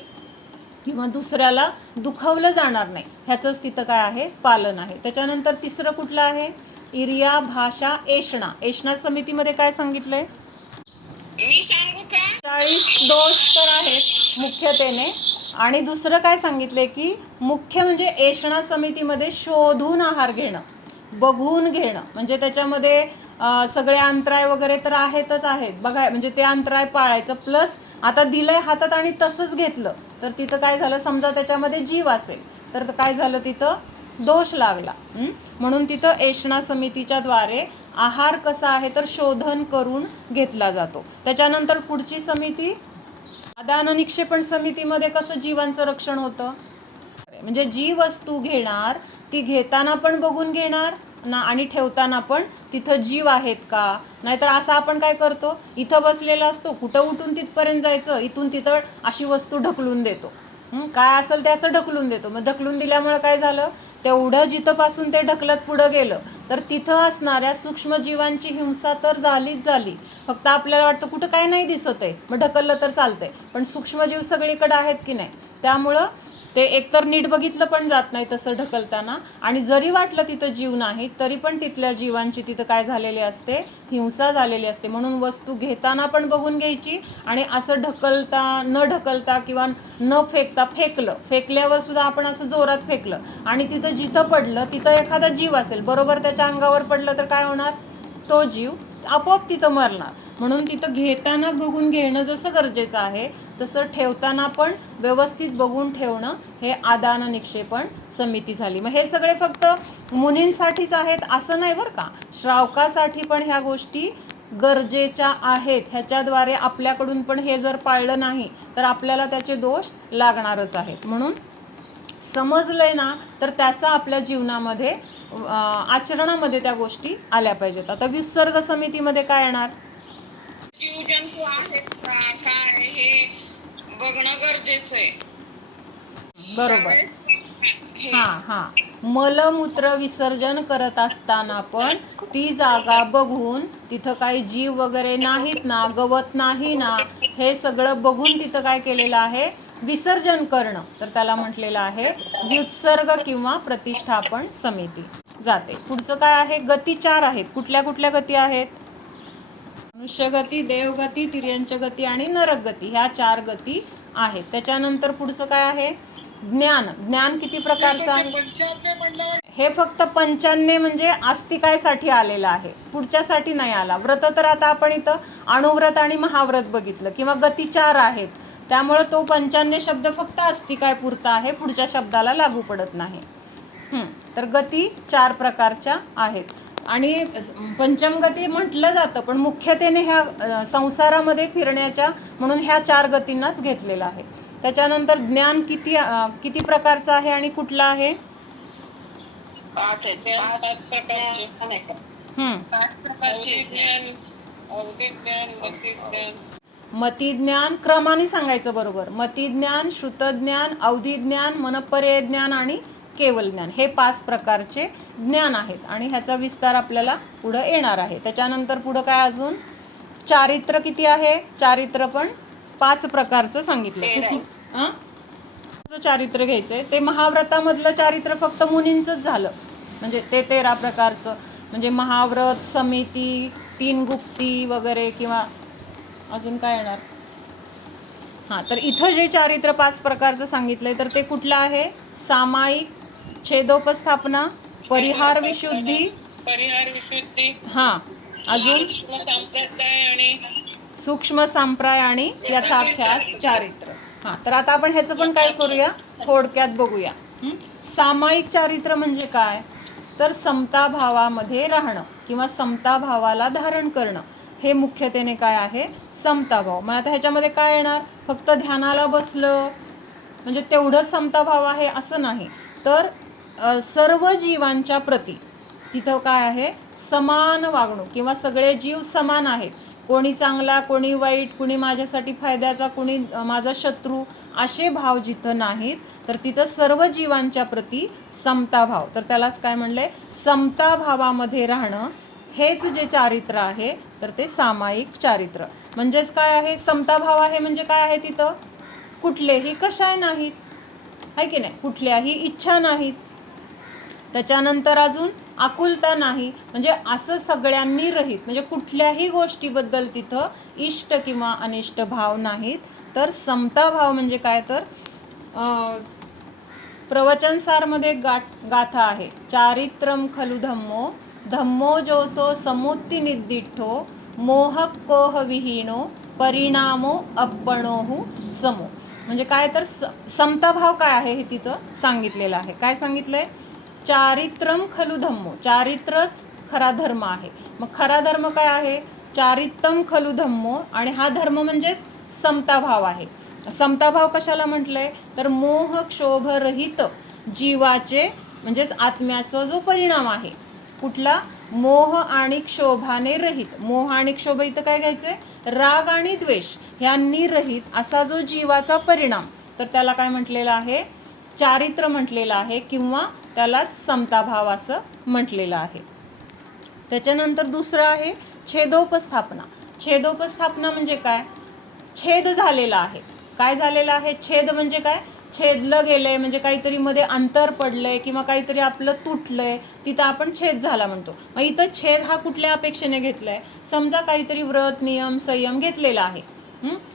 किंवा दुसऱ्याला दुखावलं जाणार नाही ह्याचंच तिथं काय आहे, पालन आहे. त्याच्यानंतर तिसरं कुठलं आहे, इरिया, भाषा, ऐषणा. ऐषणा समितीमध्ये काय सांगितलंय, मी सांगू का, 40 दोष तर आहेत मुख्यतेने. आणि दुसरं काय सांगितलंय की मुख्य म्हणजे ऐषणा समितीमध्ये शोधून आहार घेणं, बघून घेणं. म्हणजे त्याच्यामध्ये सगळे अंतराय वगैरे तर आहेतच आहेत बघा, म्हणजे ते अंतराय पाळायचं. प्लस आता दिलंय हातात आणि तसंच घेतलं तर तिथं काय झालं, समजा त्याच्यामध्ये जीव असेल तर काय झालं, तिथं दोष लागला. म्हणून तिथं ऐषणा समितीच्या द्वारे आहार कसा आहे तर शोधन करून घेतला जातो. त्याच्यानंतर पुढची समिती आदान निक्षेपण समितीमध्ये कसं जीवांचं रक्षण होतं, म्हणजे जी वस्तू घेणार ती घेताना पण बघून घेणार ना आणि ठेवताना पण तिथं जीव आहेत का. नाहीतर असं आपण काय करतो, इथं बसलेला असतो, कुठं उठून तिथपर्यंत जायचं, इथून तिथं अशी वस्तू ढकलून देतो. काय असेल ते असं ढकलून देतो. मग ढकलून दिल्यामुळे काय झालं, तेवढं जिथंपासून ते ढकलत पुढं गेलं तर तिथं असणाऱ्या सूक्ष्मजीवांची हिंसा तर झालीच झाली. फक्त आपल्याला वाटतं कुठं काय नाही दिसत आहे, मग ढकललं तर चालतंय, पण सूक्ष्मजीव सगळीकडे आहेत की नाही. त्यामुळं ते एकतर नीट बघितलं पण जात नाही तसं ढकलताना, आणि जरी वाटलं तिथं जीव नाही तरी पण तिथल्या जीवांची तिथं काय झालेली असते, हिंसा झालेली असते. म्हणून वस्तू घेताना पण बघून घ्यायची आणि असं ढकलता न ढकलता किंवा न फेकता, फेकल्यावर सुद्धा आपण असं जोरात फेकलं आणि तिथं जिथं पडलं तिथं एखादा जीव असेल, बरोबर त्याच्या अंगावर पडलं तर काय होणार, तो जीव आपोआप तिथं मरणार. म्हणून तिथं घेताना बघून घेणं जसं गरजेचं आहे तसं ठेवताना पण व्यवस्थित बघून ठेवणं हे आदान निक्षेपण समिती झाली. मग हे सगळे फक्त मुनींसाठीच आहेत असं नाही बरं का, श्रावकासाठी पण ह्या गोष्टी गरजेच्या आहेत. ह्याच्याद्वारे आपल्याकडून पण हे जर पाळलं नाही तर आपल्याला त्याचे दोष लागणारच आहेत. म्हणून समजलंय ना तर त्याचा आपल्या जीवनामध्ये आचरणामध्ये त्या गोष्टी आल्या पाहिजेत. आता विसर्ग समितीमध्ये काय येणार, जीवजंतू आहेत का काय हे बघणं गरजेचं आहे. बरोबर. हे हां, मलमूत्र विसर्जन करत असताना पण ती जागा बघून तिथं काही जीव वगैरे नाहीत ना, गवत नाही ना, हे सगळं बघून तिथं काय केलेलं आहे, विसर्जन करणं. तर त्याला म्हटलेलं आहे व्युत्सर्ग किंवा प्रतिष्ठापन समिती जाते. पुढचं काय आहे, गती 4 आहेत. कुठल्या कुठल्या गती आहेत, मनुष्यगती, देवगती, तिर्यंच गती आणि नरक गती, ह्या 4 गती आहेत. त्याच्यानंतर पुढचं काय आहे, ज्ञान किती प्रकारचं आहे, हे फक्त 95 म्हणजे आस्तिकायसाठी आलेलं आहे, पुढच्यासाठी नाही आला. व्रत तर आता आपण इथं अणुव्रत आणि महाव्रत बघितलं, किंवा गती 4 आहेत, त्यामुळं तो 95 शब्द फक्त आस्तिकाय पुरता आहे, पुढच्या शब्दाला लागू पडत नाही. तर गती 4 प्रकारच्या आहेत. आणि पंचमगती म्हटलं जातं पण मुख्यतेने ह्या संसारामध्ये फिरण्याच्या म्हणून ह्या 4 गतींनाच घेतलेलं आहे. त्याच्यानंतर ज्ञान किती प्रकारचं आहे आणि कुठलं आहे, 5 प्रकारचे ज्ञान, मतिज्ञान क्रमाने सांगायचं बरोबर, मतिज्ञान, श्रुतज्ञान, अवधिज्ञान, मनपर्यय ज्ञान आणि केवल ज्ञान, हे 5 प्रकारचे ज्ञान आहेत. आणि ह्याचा विस्तार आपल्याला पुढं येणार आहे. त्याच्यानंतर पुढं काय अजून, चारित्र किती आहे, चारित्र पण 5 प्रकारचं सांगितलं. चारित्र घ्यायचंय, ते महाव्रतामधलं चारित्र फक्त मुनींचंच झालं, म्हणजे ते 13 प्रकारचं, म्हणजे महाव्रत, समिती, 3 गुप्ती वगैरे, किंवा अजून काय येणार. तर इथं जे चारित्र 5 प्रकारचं सांगितलंय तर ते कुठलं आहे, सामायिक, छेदोपस्थापना, परिहार विशुद्धी, अजून सूक्ष्म संप्राय आणि यथाख्यात चारित्र. तर आता आपण ह्याचं पण काय करूया, थोडक्यात बघूया. सामायिक चारित्र म्हणजे काय, तर समताभावामध्ये राहणं किंवा समताभावाला धारण करणं, हे मुख्यतेने काय आहे, समताभाव. मग आता ह्याच्यामध्ये काय येणार, फक्त ध्यानाला बसलं म्हणजे तेवढंच समताभाव आहे असं नाही, तर सर्व जीवांच्या प्रती तिथं काय आहे, समान वागणूक, किंवा सगळे जीव समान आहेत, कोणी चांगला, कोणी वाईट, कोणी माझ्यासाठी फायद्याचा, कोणी माझा शत्रू, असे भाव जिथं नाहीत तर तिथं सर्व जीवांच्या प्रती समताभाव, तर त्यालाच काय म्हणलंय, समताभावामध्ये राहणं, हेच जे चारित्र आहे तर ते सामायिक चारित्र. म्हणजेच काय आहे, समताभाव आहे म्हणजे काय आहे, तिथं कुठलेही कशाय नाहीत, आहे की नाही, कुठल्याही इच्छा नाहीत. त्याच्यानंतर अजून आकुलता नाही, म्हणजे असं सगळ्यांनी रहित, म्हणजे कुठल्याही गोष्टीबद्दल तिथं इष्ट किंवा अनिष्ट भाव नाहीत. तर समताभाव म्हणजे काय, तर प्रवचनसारमध्ये गाथा आहे, चारित्रम खलु धम्मो, धम्मो जोसो समुत्ती निद्दिठ्ठो, मोहक कोह विहीनो, परिणामो अप्पणोहु समो. म्हणजे काय, तर समताभाव काय आहे हे तिथं सांगितलेलं आहे. काय सांगितलंय, चारित्रम खलु धम्मो, चारित्रच खरा धर्म आहे. मग खरा धर्म काय आहे? चारित्तम खलु धम्मो, आणि हा धर्म म्हणजेच समताभाव आहे. समताभाव कशाला म्हटलंय? तर मोह क्षोभरहित जीवाचे म्हणजेच आत्म्याचा जो परिणाम आहे, कुठला? मोह आणि क्षोभाने रहित. मोह आणि क्षोभ इथं काय घ्यायचंय? राग आणि द्वेष ह्यांनी रहित असा जो जीवाचा परिणाम, तर त्याला काय म्हटलेलं आहे? चारित्र्य म्हटलेलं आहे, किंवा त्यालाच समताभाव असं म्हटलेलं आहे. त्याच्यानंतर दुसरं आहे छेदोपस्थापना. छेदोपस्थापना म्हणजे काय? छेद झालेला आहे. काय झालेलं आहे? छेद म्हणजे काय? छेदलं गेलंय म्हणजे काहीतरी मध्ये अंतर पडलंय किंवा काहीतरी आपलं तुटलंय, तिथं आपण छेद झाला म्हणतो. मग इथं छेद हा कुठल्या अपेक्षेने घेतलाय? समजा काहीतरी व्रत नियम संयम घेतलेला आहे,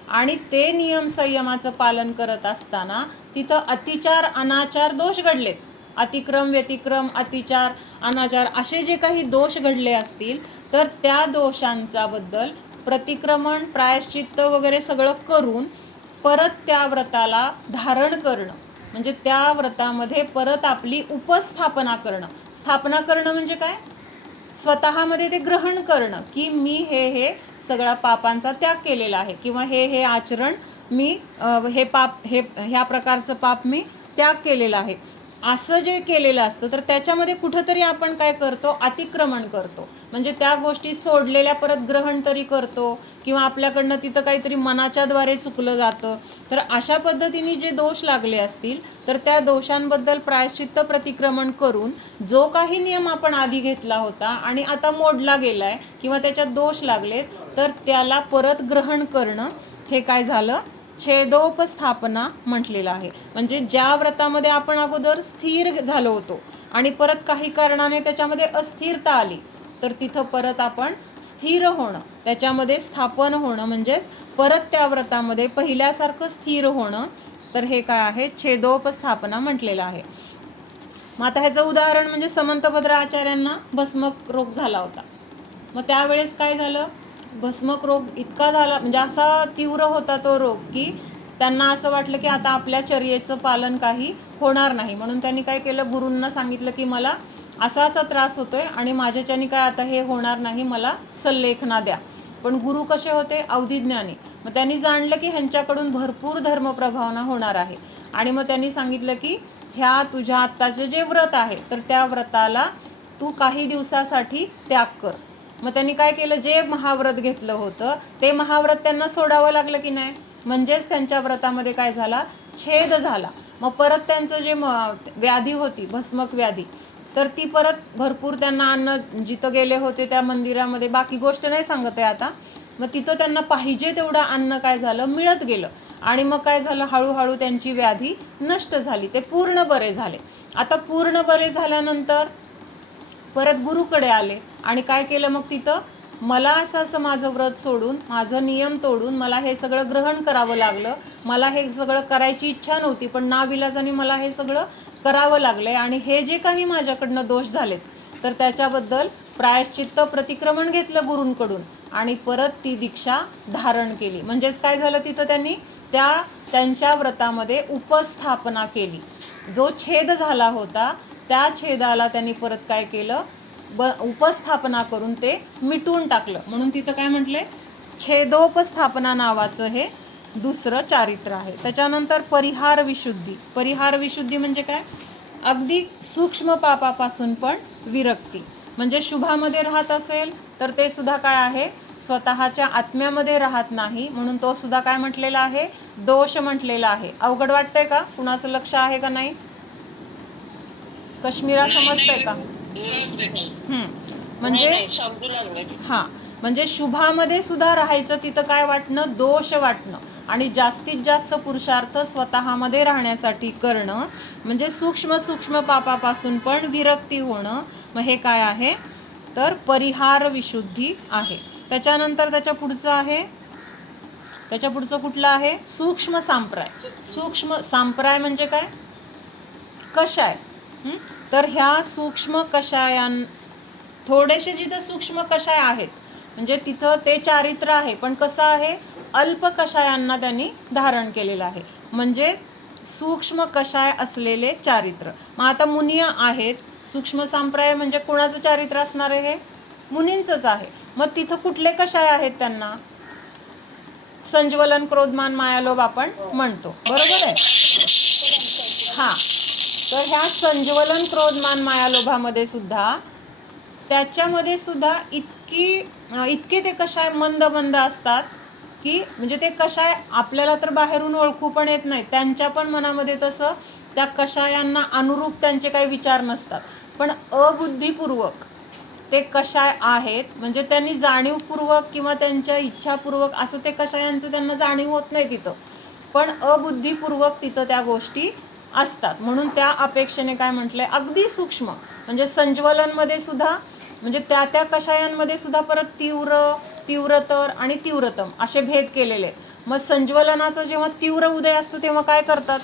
आणि ते नियम संयमाचं पालन करत असताना तिथं अतिचार अनाचार दोष घडलेत. अतिक्रम व्यतिक्रम अतिचार अनाचार असे जे काही दोष घडले असतील, तर त्या दोषांचा बद्दल प्रतिक्रमण प्रायश्चित्त वगैरे सगळं करून परत त्या व्रताला धारण करणं, म्हणजे त्या व्रतामध्ये परत आपली उपस्थापना करणं. स्थापना करणं म्हणजे काय? स्वतःमध्ये ते ग्रहण करणं की मी हे सगळा पापांचा त्याग केलेला आहे, किंवा हे आचरण मी ह्या प्रकारचं पाप मी त्याग केलेलं आहे, असं जे केलेलं असतं. तर त्याच्यामध्ये कुठंतरी आपण काय करतो? अतिक्रमण करतो. म्हणजे त्या गोष्टी सोडलेल्या परत ग्रहण तरी करतो, किंवा आपल्याकडनं तिथं काहीतरी मनाच्याद्वारे चुकलं जातं. तर अशा पद्धतीने जे दोष लागले असतील, तर त्या दोषांबद्दल प्रायश्चित्त प्रतिक्रमण करून जो काही नियम आपण आधी घेतला होता आणि आता मोडला गेला आहे किंवा त्याच्यात दोष लागलेत, तर त्याला परत ग्रहण करणं, हे काय झालं? छेदोपस्थापना म्हटलेलं आहे. म्हणजे ज्या व्रतामध्ये आपण अगोदर स्थिर झालो होतो आणि परत काही कारणाने त्याच्यामध्ये अस्थिरता आली, तर तिथं परत आपण स्थिर होणं, त्याच्यामध्ये स्थापन होणं, म्हणजेच परत त्या व्रतामध्ये पहिल्यासारखं स्थिर होणं, तर हे काय आहे? छेदोपस्थापना म्हटलेलं आहे. मग आता ह्याचं उदाहरण म्हणजे समंतभद्र आचार्यांना भस्मक रोग झाला होता. मग त्यावेळेस काय झालं? भस्मक रोग इतका झाला, म्हणजे असा तीव्र होता तो रोग, की त्यांना असं वाटलं की आता आपल्या चर्येचं पालन काही होणार नाही. म्हणून त्यांनी काय केलं? गुरूंना सांगितलं की मला असा त्रास होतोय आणि माझ्याच्यानी काय आता हे होणार नाही, मला सल्लेखना द्या. पण गुरु कसे होते? अवधिज्ञानी. मग त्यांनी जाणलं की ह्यांच्याकडून भरपूर धर्मप्रभावना होणार आहे, आणि मग त्यांनी सांगितलं की ह्या तुझ्या आत्ताचे जे व्रत आहे, तर त्या व्रताला तू काही दिवसासाठी त्याग कर. मग त्यांनी काय केलं? जे महाव्रत घेतलं होतं ते महाव्रत त्यांना सोडावं लागलं की नाही, म्हणजेच त्यांच्या व्रतामध्ये काय झाला? छेद झाला. मग परत त्यांचं जे व्याधी होती, भस्मक व्याधी, तर ती परत भरपूर त्यांना अन्न, जिथं गेले होते त्या मंदिरामध्ये, बाकी गोष्ट नाही सांगत आहे आता, मग तिथं त्यांना पाहिजे तेवढं अन्न काय झालं? मिळत गेलं. आणि मग काय झालं? हळूहळू त्यांची व्याधी नष्ट झाली, ते पूर्ण बरे झाले. आता पूर्ण बरे झाल्यानंतर परत गुरुकडे आले आणि काय केलं? मग तिथं मला असं माझं व्रत सोडून, माझं नियम तोडून मला हे सगळं ग्रहण करावं लागलं. मला हे सगळं करायची इच्छा नव्हती, पण नाविलाजाने मला हे सगळं करावं लागलं आहे, आणि हे जे काही माझ्याकडनं दोष झालेत, तर त्याच्याबद्दल प्रायश्चित्त प्रतिक्रमण घेतलं गुरूंकडून आणि परत ती दीक्षा धारण केली. म्हणजेच काय झालं? तिथं त्यांनी त्यांच्या व्रतामध्ये उपस्थापना केली. जो छेद झाला होता त्या छेदाला त्यांनी परत काय केलं? उपस्थापना करून ते मिटवून टाकलं. म्हणून तिथं काय म्हटलंय? छेदोपस्थापना नावाचं हे दुसरं चारित्र्य आहे. त्याच्यानंतर परिहार विशुद्धी. परिहार विशुद्धी म्हणजे काय? अगदी सूक्ष्म पापापासून पण विरक्ती. म्हणजे शुभामध्ये राहत असेल तर ते सुद्धा काय आहे? स्वतःच्या आत्म्यामध्ये राहत नाही, म्हणून तो सुद्धा काय म्हटलेला आहे? दोष म्हटलेला आहे. अवघड वाटतंय का? कुणाचं लक्ष आहे का नाही? कश्मीरा समजतंय का? म्हणजे म्हणजे शुभामध्ये सुद्धा राहायचं, तिथं काय वाटणं? दोष वाटणं, आणि जास्तीत जास्त पुरुषार्थ स्वतःमध्ये राहण्यासाठी करणं, म्हणजे सूक्ष्म पापापासून पण विरक्ती होणं. मग हे काय आहे? तर परिहार विशुद्धी आहे. त्याच्यानंतर त्याच्या पुढचं कुठलं आहे? सूक्ष्म सांप्राय. सूक्ष्म सांप्राय म्हणजे काय? कषाय. तर ह्या सूक्ष्म थोडेसे जिथं सूक्ष्म कषाय आहेत, म्हणजे तिथं ते चारित्र्य आहे, पण कसं आहे? अल्प कषायांना त्यांनी धारण केलेलं आहे, म्हणजे सूक्ष्म कषाय असलेले चारित्र्य. मग आता मुनी आहेत, सूक्ष्म सांप्राय म्हणजे कुणाचं चारित्र्य असणार आहे? हे मुनींचंच आहे. मग तिथं कुठले कषाय आहेत त्यांना? संज्वलन, क्रोधमान, मायालोभ आपण म्हणतो, बरोबर आहे? हा, तर ह्या संज्वलन, क्रोधमान, मायालोभामध्ये सुद्धा त्याच्यामध्ये सुद्धा इतके ते कषाय मंद मंद असतात की म्हणजे ते कषाय आपल्याला तर बाहेरून ओळखू पण येत नाही, त्यांच्या पण मनामध्ये तसं त्या कषायांना अनुरूप त्यांचे काही विचार नसतात, पण अबुद्धिपूर्वक ते कषाय आहेत. म्हणजे त्यांनी जाणीवपूर्वक किंवा त्यांच्या इच्छापूर्वक असं ते कषायांचं त्यांना जाणीव होत नाही तिथं, पण अबुद्धिपूर्वक तिथं त्या गोष्टी असतात. म्हणून त्या अपेक्षेने काय म्हटलंय, अगदी सूक्ष्म म्हणजे संज्वलनमध्ये सुद्धा म्हणजे त्या त्या कषायांमध्ये सुद्धा परत तीव्र, तीव्रतर आणि तीव्रतम असे भेद केलेले आहेत. मग संज्वलनाचा जेव्हा तीव्र उदय असतो तेव्हा काय करतात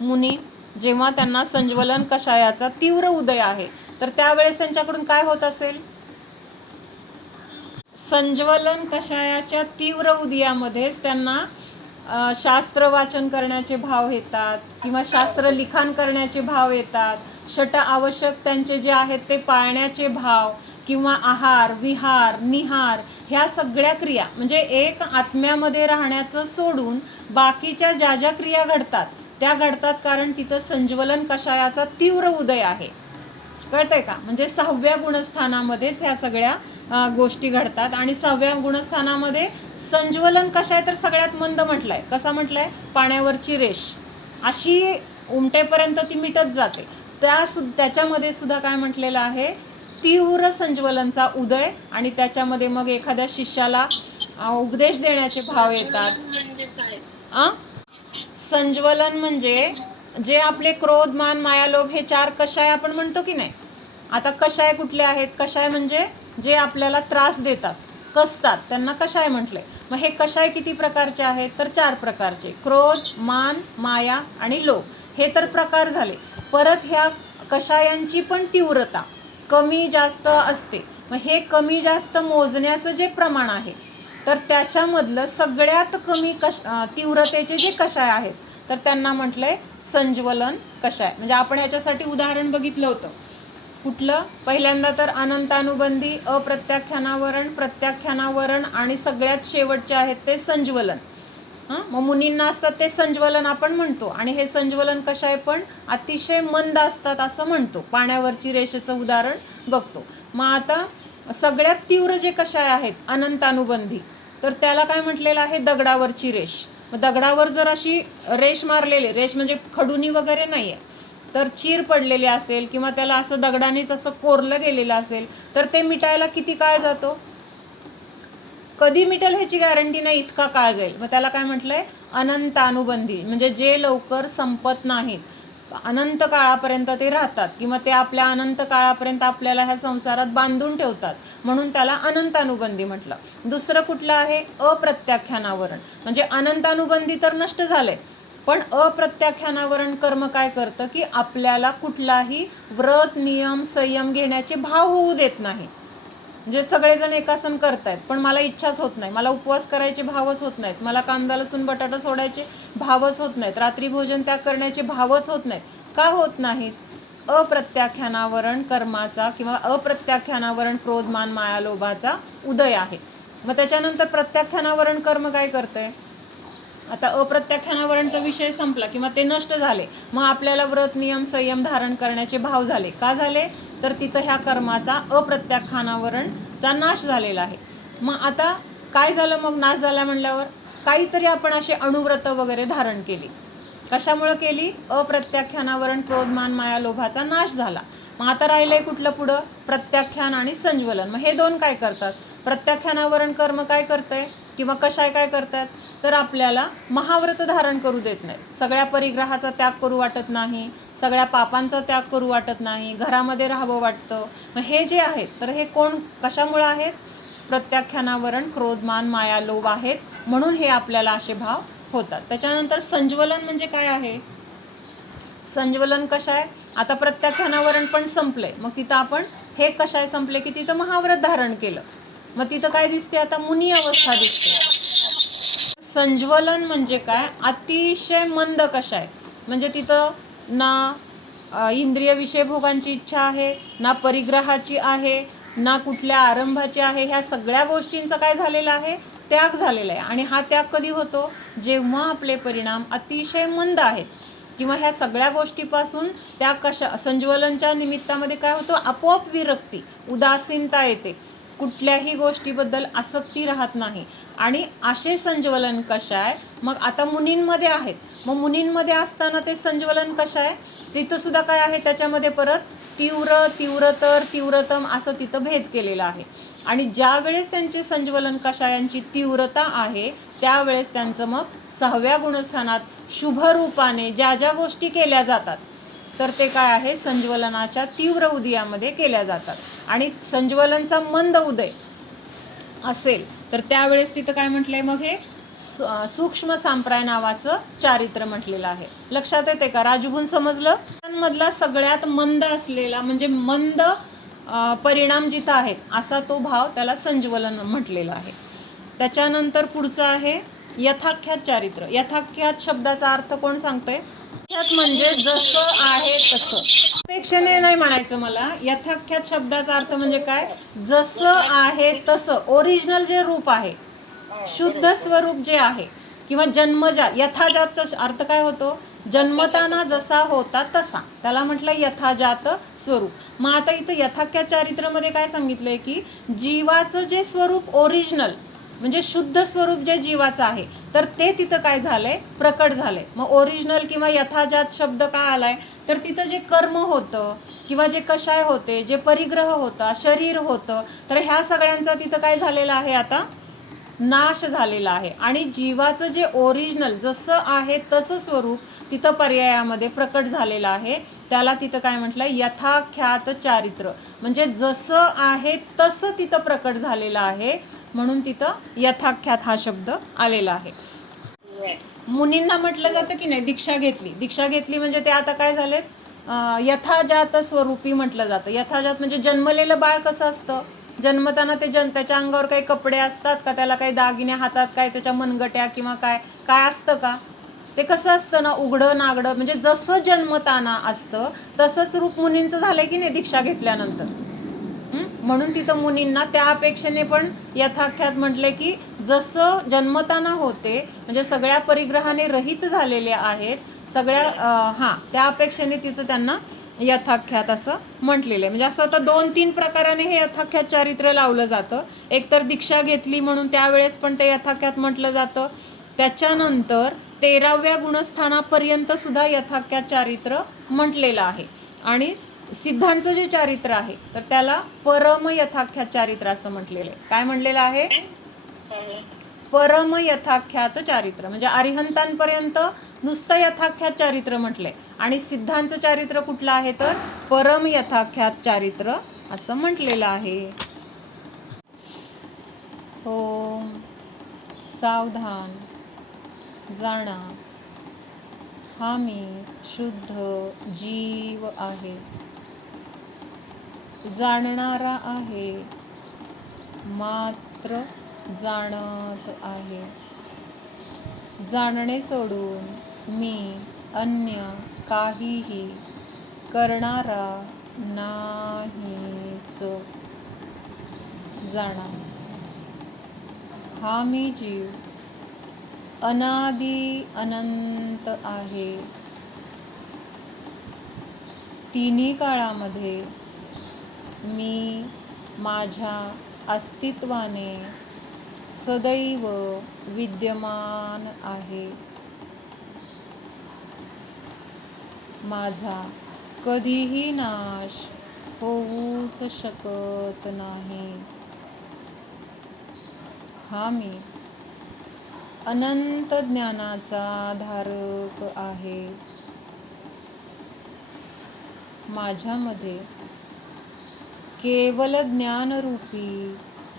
मुनी? जेव्हा त्यांना संज्वलन कषायाचा तीव्र उदय आहे तर त्यावेळेस त्यांच्याकडून काय होत असेल? संज्वलन कषायाच्या तीव्र उदयामध्येच त्यांना शास्त्र वाचन करण्याचे भाव येतात किंवा शास्त्र लिखाण करण्याचे भाव येतात. षट आवश्यक त्यांचे जे आहेत ते पाळण्याचे भाव किंवा आहार, विहार, निहार ह्या सगळ्या क्रिया म्हणजे एक आत्म्यामध्ये राहण्याचं सोडून बाकीच्या ज्या ज्या क्रिया घडतात त्या घडतात, कारण तिथं संज्वलन कषायाचा तीव्र उदय आहे. कळतंय का? म्हणजे 6व्या गुणस्थानामध्येच ह्या सगळ्या गोष्टी घडतात. आणि 6व्या गुणस्थानामध्ये संज्वलन कषाय तर सगळ्यात मंद म्हटलाय. कसा म्हटलाय? पाण्यावरची रेष अशी उमटेपर्यंत ती मिटत जाते. त्याच्यामध्ये सुद्धा काय म्हटलेलं आहे? तीव्र संज्वलनचा उदय, आणि त्याच्यामध्ये मग एखाद्या शिष्याला उपदेश देण्याचे भाव येतात. संज्वलन म्हणजे जे आपले क्रोध, मान, मायालोभ हे 4 कषाय आपण म्हणतो की नाही. आता कषाय कुठले आहेत? कषाय म्हणजे जे आपल्याला त्रास देतात, कसतात, त्यांना कषाय म्हटलंय. मग हे कषाय किती प्रकारचे आहेत? तर 4 प्रकारचे. क्रोध, मान, माया आणि लोभ हे तर प्रकार झाले. परत ह्या कषायांची पण तीव्रता कमी जास्त असते. मग हे कमी जास्त मोजण्याचं जे प्रमाण आहे तर त्याच्यामधलं सगळ्यात कमी तीव्रतेचे जे कषाय आहेत तर त्यांना म्हटलंय संज्वलन कषाय. म्हणजे आपण याच्यासाठी उदाहरण बघितलं होतं. कुठलं? पहिल्यांदा तर अनंतानुबंधी, अप्रत्याख्यानावरण, प्रत्याख्यानावरण आणि सगळ्यात शेवटचे आहेत ते संज्वलन. मग मुनींना असतात ते संज्वलन आपण म्हणतो. आणि हे संज्वलन कषाय पण अतिशय मंद असतात असं म्हणतो. पाण्यावरची रेषेचं उदाहरण बघतो. मग आता सगळ्यात तीव्र जे कषाय आहेत अनंतानुबंधी, तर त्याला काय म्हटलेलं आहे? दगडावरची रेष. मग दगडावर जर अशी रेष मारलेली, रेष म्हणजे खडूनी वगैरे नाही आहे, तर चीर पडलेली असेल किंवा त्याला असं दगडानेच असं कोरलं गेलेलं असेल तर ते मिटायला किती काळ जातो? कधी मिटेल ह्याची गॅरंटी नाही, इतका काळ जाईल. मग त्याला काय म्हटलंय? अनंतानुबंधी. म्हणजे जे लवकर संपत नाहीत, अनंत काळापर्यंत ते राहतात किंवा ते आपल्या अनंत काळापर्यंत आपल्याला ह्या संसारात बांधून ठेवतात, म्हणून त्याला अनंतानुबंधी म्हटलं. दुसरं कुठलं आहे? अप्रत्याख्यानावरण. म्हणजे अनंतानुबंधी तर नष्ट झाले, पण अप्रत्याख्यानावरण कर्म काय करतं की आपल्याला कुठलाही व्रत, नियम, संयम घेण्याचे भाव होऊ देत नाही. म्हणजे सगळेजण एकासन करतायत पण मला इच्छाच होत नाही, मला उपवास करायचे भावच होत नाहीत, मला कांदा लसूण बटाटा सोडायचे भावच होत नाहीत, रात्री भोजन त्याग करण्याचे भावच होत नाहीत. का होत नाहीत? अप्रत्याख्यानावरण कर्माचा किंवा अप्रत्याख्यानावरण क्रोध, मान, माया, लोभाचा उदय आहे. मग त्याच्यानंतर प्रत्याख्यानावरण कर्म काय करतंय? आता अप्रत्याख्यानावरणचा विषय संपला किंवा ते नष्ट झाले, मग आपल्याला व्रत, नियम, संयम धारण करण्याचे भाव झाले. का झाले? तर तिथं ह्या कर्माचा अप्रत्याख्यानावरणचा नाश झालेला आहे. मग आता काय झालं? मग नाश झाला म्हणल्यावर काहीतरी आपण असे अणुव्रत वगैरे धारण केली. कशामुळं केली? अप्रत्याख्यानावरण क्रोध, मान, माया, लोभाचा नाश झाला. मग आता राहिलंय कुठलं पुढं? प्रत्याख्यान आणि संज्वलन. मग हे दोन काय करतात? प्रत्याख्यानावरण कर्म काय करतंय किंवा कशाय काय करतात? तर आपल्याला महाव्रत धारण करू देत नाहीत, सगळ्या परिग्रहाचा त्याग करू वाटत नाही, सगळ्या पापांचा त्याग करू वाटत नाही, घरामध्ये राहावं वाटतं. मग हे जे आहेत तर हे कोण कशामुळं आहेत? प्रत्याख्यानावरण क्रोध, मान, माया, लोभ आहेत, म्हणून हे आपल्याला असे भाव होतात. त्याच्यानंतर संज्वलन म्हणजे काय आहे? संज्वलन कशाय? आता प्रत्याख्यानावरण पण संपलंय, मग तिथं आपण हे कशाय संपले की तिथं महाव्रत धारण केलं, मग तिथं काय दिसते? आता मुनी अवस्था दिसते. संज्वलन म्हणजे काय? अतिशय मंद कषाय. म्हणजे तिथं ना इंद्रिय विषय भोगांची इच्छा आहे, ना परिग्रहाची आहे, ना कुठल्या आरंभाची आहे. ह्या सगळ्या गोष्टींचं काय झालेलं आहे, त्याग झालेला आहे. आणि हा त्याग कधी होतो, जेव्हा आपले परिणाम अतिशय मंद आहेत किंवा ह्या सगळ्या गोष्टीपासून त्या कशा संज्वलनच्या निमित्तामध्ये काय होतं, आपोआप विरक्ती, उदासीनता येते, कुठल्याही गोष्टीबद्दल आसक्ती राहत नाही. आणि असे संज्वलन कशा आहे, मग आता मुनींमध्ये आहेत, मग मुनींमध्ये असताना ते संज्वलन कशा आहे, तिथं सुद्धा काय आहे, त्याच्यामध्ये परत तीव्र, तीव्रतर, तीव्रतम असं तिथं भेद केलेला आहे. आणि ज्या वेळेस त्यांची संज्वलन कषायांची तीव्रता आहे, त्यावेळेस त्यांचं मग 6व्या गुणस्थानात शुभरूपाने ज्या ज्या गोष्टी केल्या जातात, तर ते काय आहे, संज्वलनाच्या तीव्र उदयामध्ये केल्या जातात. आणि संज्वलनचा मंद उदय असेल तर त्यावेळेस तिथं काय म्हटलंय, मग हे सूक्ष्म सांप्राय नावाचं चारित्र्य म्हटलेलं आहे. लक्षात येते का, राजूभून समजलं? मधला सगळ्यात मंद असलेला म्हणजे मंद परिणाम जिथं आहेत असा तो भाव, त्याला संज्वलन म्हटलेला आहे. त्याच्यानंतर पुढचं आहे यथाख्यात चारित्र्य. यथाख्यात शब्दाचा अर्थ कोण सांगतंय? यथाख्यात म्हणजे जसं आहे तसं, अपेक्षेने नाही म्हणायचं मला. यथाख्यात शब्दाचा अर्थ म्हणजे काय, जसं आहे तसं, ओरिजिनल जे रूप आहे, शुद्ध स्वरूप जे आहे, किंवा जन्मजात. यथाजातचा अर्थ काय होतो, जन्मताना जसा होता तसा, त्याला म्हटलं यथाजात स्वरूप. मग आता इथं यथाख्यात चारित्र्यामध्ये काय सांगितलंय की जीवाचं जे स्वरूप ओरिजिनल म्हणजे शुद्ध स्वरूप जे जीवाचं आहे, तर ते तिथं काय झालंय, प्रकट झालंय. मग ओरिजिनल किंवा यथाजात शब्द का आलाय, तर तिथं जे कर्म होतं किंवा जे कषाय होते, जे परिग्रह होता, शरीर होतं, तर ह्या सगळ्यांचा तिथं काय झालेलं आहे, आता नाश झालेला आहे. आणि जीवाचं जे ओरिजिनल जसं आहे तसं स्वरूप तिथं पर्यायामध्ये प्रकट झालेलं आहे. त्याला तिथं काय म्हटलं, यथाख्यात चारित्र्य, म्हणजे जसं आहे तसं तिथं प्रकट झालेलं आहे, म्हणून तिथं यथाख्यात हा शब्द आलेला आहे. मुनींना म्हटलं जातं की नाही, दीक्षा घेतली, दीक्षा घेतली म्हणजे ते आता काय झाले, यथाजात स्वरूपी म्हटलं जातं. यथाजात म्हणजे जन्मलेलं बाळ कसं असतं, जन्मताना ते त्याच्या अंगावर काही कपडे असतात का, त्याला काही दागिने हातात, काय त्याच्या मनगट्या किंवा काय काय असतं का, ते कसं असतं ना, उघडं नागडं, म्हणजे जसं जन्मताना असतं तसंच रूप मुनींचं झालंय की नाही दीक्षा घेतल्यानंतर. म्हणून तिथं मुनींना त्या अपेक्षेने पण यथाख्यात म्हटले की जसं जन्मताना होते, म्हणजे सगळ्या परिग्रहाने रहित झालेले आहेत सगळ्या, त्या अपेक्षेने तिथं त्यांना यथाख्यात असं म्हटलेलं आहे. म्हणजे असं आता 2-3 प्रकाराने हे यथाख्यात चारित्र्य लावलं जातं. एकतर दीक्षा घेतली म्हणून त्यावेळेस पण ते यथाख्यात म्हटलं जातं. त्याच्यानंतर 13व्या गुणस्थानापर्यंत सुद्धा यथाख्यात चारित्र्य म्हटलेलं आहे. आणि सिद्धांचं जे चारित्र्य आहे तर त्याला परम यथाख्यात चारित्र्य असं म्हटलेलं आहे. काय म्हटलेलं आहे, परम यथाख्यात चारित्र्य, म्हणजे अरिहंतांपर्यंत नुसतं यथाख्यात चारित्र्य म्हटलंय. आणि सिद्धांचं चारित्र्य कुठलं आहे, तर परम यथाख्यात चारित्र्य असं म्हटलेलं आहे. ओम सावधान जाणा, हा मी शुद्ध जीव आहे, जाणणारा आहे, मात्र जाणत आहे. जाणणे सोडून मी अन्य काहीही करणारा नाहीच. जाणा, हा मी जीव अनादि अनंत आहे. तिन्ही काळामध्ये मी माझ्या अस्तित्वाने सदैव विद्यमान आहे. माझा कधीही नाश होऊच शकत नाही. हा मी अनंत ज्ञानाचा धारक आहे. माझ्यामध्ये केवल ज्ञानरूपी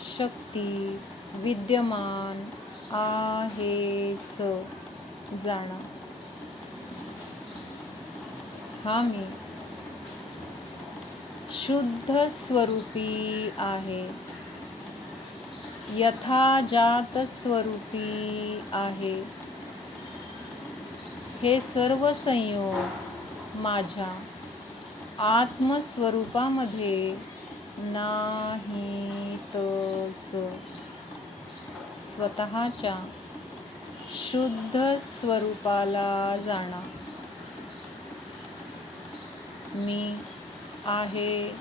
शक्ती विद्यमान आहेच. जाणा, हा मी शुद्ध स्वरूपी आहे, यथाजात स्वरूपी आहे. हे सर्व संयोग माझ्या आत्मस्वरूपामध्ये नाहीतच. स्वतःच्या शुद्ध स्वरूपाला जाणा. मी आहे